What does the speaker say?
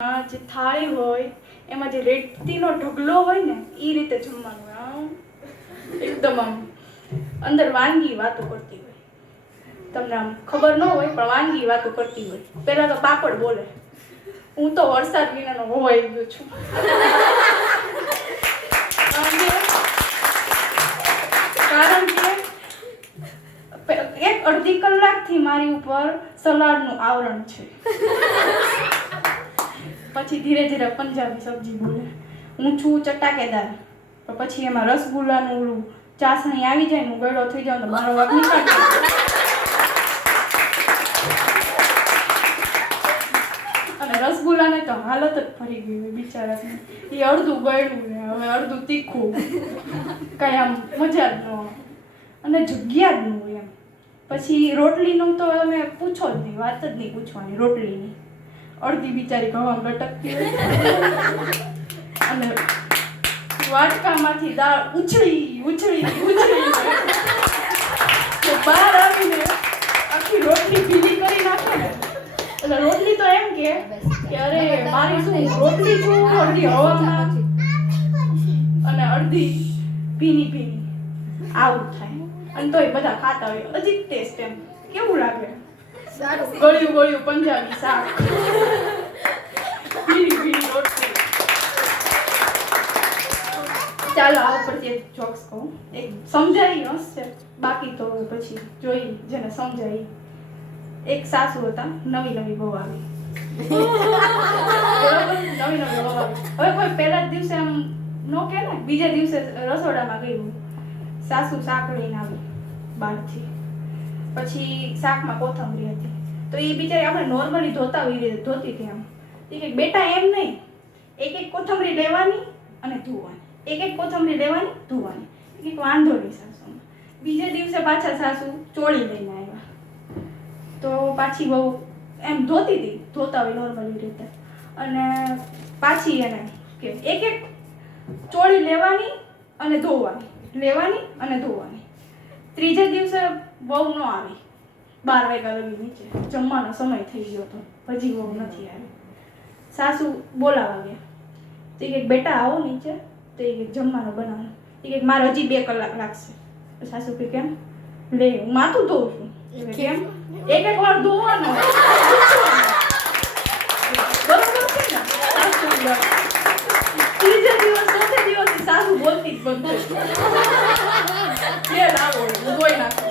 જે થાળી હોય એમાં જે રેતીનો ઢગલો હોય ને એ રીતે જમવાનું આમ એકદમ આમ અંદર વાનગી વાતો કરતી હોય. તમને આમ ખબર ન હોય પણ વાનગી વાતો કરતી હોય. પહેલા તો પાપડ બોલે, હું તો વરસાદ વિનાનો હોવાઈ ગયો છું. કારણ કે એક અડધી કલાકથી મારી ઉપર સલાડનું આવરણ છે. પછી ધીરે ધીરે પંજાબી સબ્જી બોલે, હું છું ચટાકેદાર, પણ પછી એમાં રસગુલ્લાનું ઓલું ચાસણી આવી જાય, હું ગળો થઈ જાઉં તો મારો વાક નીકળી. અને રસગુલ્લાને તો હાલત જ ફરી ગઈ હોય બિચારાને. એ અડધું ગળ્યું ને હવે અડધું તીખું, કાંઈ આમ મજા જ ન આવે અને જગ્યા જ ન હોય એમ. પછી રોટલીનું તો તમે પૂછો જ નહીં, વાત જ નહીં પૂછવાની રોટલીની. અડધી બિચારી ગવામાં લટકતી હોય અને વાટકામાંથી દાળ ઉછળી બહાર આવીને આખી રોટલી ભીની કરી નાખે ને. એટલે રોટલી તો એમ કે અરે મારી શું રોટલી છું, અડધી હવામાં અને અડધી ભીની આવું થાય. અને તોય બધા ખાતા હોય, અજીબ ટેસ્ટ. એમ કેવું લાગે? ગળ્યું પંજાબી શાક, ભીની રોટલી. ચાલો આ ઉપરથી એક જોક્સ કહું, એક સમજાઈ હશે, બાકી તો પછી જોઈ જેને સમજાય. એક સાસુ હતા, નવી બહુ આવી. બરોબર, નવી બહુ આવી. હવે કોઈ પહેલા જ દિવસે આમ નો કે ને, બીજા દિવસે રસોડામાં ગયું, સાસુ શાક લઈને આવી બહારથી. પછી શાકમાં કોથમરી હતી, તો એ બિચારી આપણે નોર્મલી ધોતા હોય એ રીતે ધોતી હતી. આમ એ કે બેટા એમ નહીં, એક કોથમરી લેવાની અને ધોવાની, એક કોથમરી લેવાની ધોવાની. એક વાંધો નહીં સાસુ. બીજે દિવસે પાછા સાસુ ચોળી લઈને આવ્યા, તો પાછી બહુ એમ ધોતી હતી, ધોતા હોય નોર્મલી રીતે. અને પાછી એને કે એક ચોળી લેવાની અને ધોવાની, લેવાની અને ધોવાની. ત્રીજે દિવસે બહુ ન આવી, 12 વાગ્યા લગી નીચે જમવાનો સમય થઈ ગયો હતો, હજી બહુ નથી આવી. સાસુ બોલાવા ગયા, તો કે બેટા આવો નીચે, તો એ જમવાનું બનાવવાનું. એ કે મારે હજી 2 કલાક લાગશે. તો સાસુ કે કેમ? લે હું માથું ધોઉં છું. કેમ? એક વાર ધોવાનું, બરોબર છે ને? સાસુ ત્રીજે દિવસ ચોથે દિવસ સાસુ બોલતી જ બંધ થઈ. આવો ધોઈ નાખો.